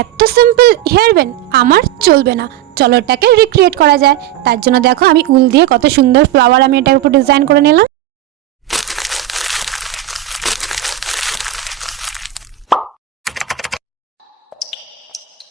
এত simple hair band আমার চলবে না, চলো এটাকে রিক্রিয়েট করা যায়। তার জন্য দেখো আমি উল দিয়ে কত সুন্দর ফ্লাওয়ার আমি এটার উপর ডিজাইন করে নিলাম।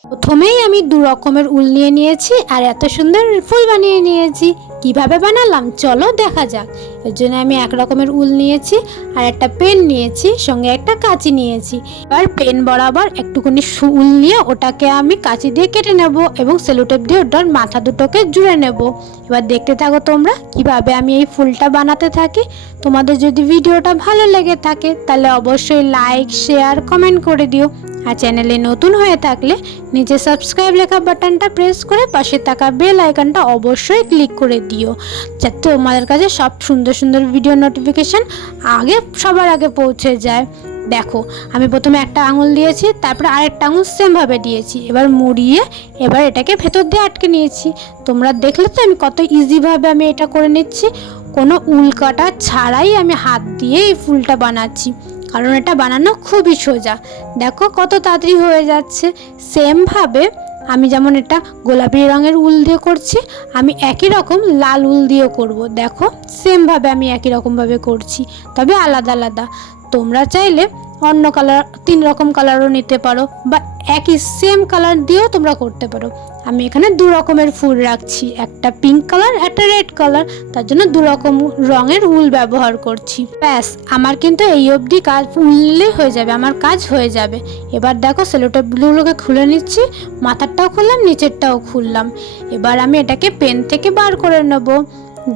প্রথমেই আমি দু রকমের উল নিয়ে নিয়েছি আর এত সুন্দর ফুল বানিয়ে নিয়েছি। কিভাবে বানালাম চলো দেখা যাক। এর জন্য আমি এক রকমের উল নিয়েছি আর একটা পেন নিয়েছি, সঙ্গে একটা কাঁচি নিয়েছি। এবার পেন বরাবর একটুখানি উল নিয়ে ওটাকে আমি কাঁচি দিয়ে কেটে নেব এবং সেলোটেপ দিয়ে ওটার মাথা দুটোকে জুড়ে নেব। এবার দেখতে থাকো তোমরা কিভাবে আমি এই ফুলটা বানাতে থাকি। তোমাদের যদি ভিডিওটা ভালো লেগে থাকে তাহলে অবশ্যই লাইক, শেয়ার, কমেন্ট করে দিও। আর চ্যানেলে নতুন হয়ে থাকলে নিচে সাবস্ক্রাইব লেখা বাটনটা প্রেস করে পাশে থাকা বেল আইকনটা অবশ্যই ক্লিক করে দিও, যাতে তোমাদের কাছে সব সুন্দর সুন্দর ভিডিও নোটিফিকেশান সবার আগে পৌঁছে যায়। দেখো আমি প্রথমে একটা আঙুল দিয়েছি, তারপরে আরেকটা আঙুল সেমভাবে দিয়েছি। এবার মুড়িয়ে এবার এটাকে ভেতর দিয়ে আটকে নিয়েছি। তোমরা দেখলে তো আমি কত ইজিভাবে আমি এটা করে নিচ্ছি। কোনো উল কাটা ছাড়াই আমি হাত দিয়ে এই ফুলটা বানাচ্ছি, কারণ এটা বানানো খুবই সোজা। দেখো কত তাড়াতাড়ি হয়ে যাচ্ছে। সেমভাবে আমি যেমন এটা গোলাপি রঙের উল দিয়ে করছি, আমি একই রকম লাল উল দিয়েও করব। দেখো সেমভাবে আমি একই রকমভাবে করছি, তবে আলাদা আলাদা। তোমরা চাইলে অন্য কালার 3 রকম কালারও নিতে পারো বা একই সেম কালার দিয়েও তোমরা করতে পারো। আমি এখানে 2 রকমের ফুল রাখছি, একটা পিঙ্ক কালার একটা রেড কালার, তার জন্য 2 রকম রঙের উল ব্যবহার করছি। ব্যাস আমার কিন্তু এই অবধি কাজ উললে হয়ে যাবে, আমার কাজ হয়ে যাবে। এবার দেখো সেলোটেপগুলোকে খুলে নিচ্ছি, মাথারটাও খুললাম নিচেরটাও খুললাম। এবার আমি এটাকে পেন থেকে বার করে নেব।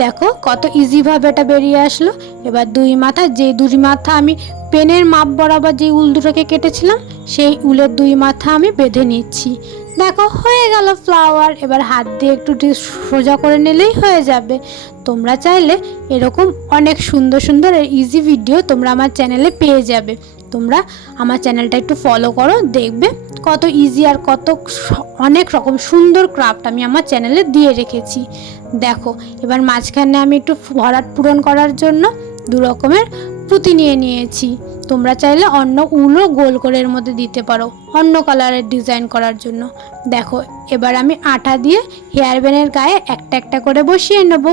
দেখো কত ইজিভাবে এটা বেরিয়ে আসলো। এবার দুই মাথা আমি পেনের মাপ বরাবর যে উল দুটোকে কেটেছিলাম সেই উলের 2 মাথা আমি বেঁধে নিচ্ছি। দেখো হয়ে গেল ফ্লাওয়ার। এবার হাত দিয়ে একটু সোজা করে নিলেই হয়ে যাবে। তোমরা চাইলে এরকম অনেক সুন্দর সুন্দর ইজি ভিডিও তোমরা আমার চ্যানেলে পেয়ে যাবে। তোমরা আমার চ্যানেলটা একটু ফলো করো, দেখবে কত ইজি আর কত অনেক রকম সুন্দর ক্রাফট আমি আমার চ্যানেলে দিয়ে রেখেছি। দেখো এবার মাঝখানে আমি একটু ভরাট পূরণ করার জন্য 2 রকমের পুঁতি নিয়ে নিয়েছি। তোমরা চাইলে অন্য উলও গোল করে এর মধ্যে দিতে পারো অন্য কালারের ডিজাইন করার জন্য। দেখো এবার আমি আঠা দিয়ে হেয়ার ব্যান্ডের গায়ে একটা একটা করে বসিয়ে নেব।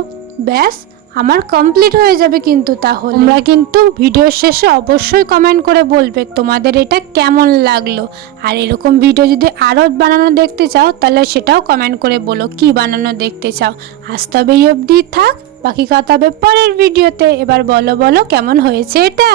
ব্যাস আমার কমপ্লিট হয়ে যাবে। কিন্তু তাহলে তোমরা কিন্তু ভিডিওর শেষে অবশ্যই কমেন্ট করে বলবে তোমাদের এটা কেমন লাগলো। আর এরকম ভিডিও যদি আরও বানানো দেখতে চাও তাহলে সেটাও কমেন্ট করে বলো কি বানানো দেখতে চাও। আজ তবে এই অবধি থাক, বাকি কথা হবে পরের ভিডিওতে। এবার বলো কেমন হয়েছে এটা।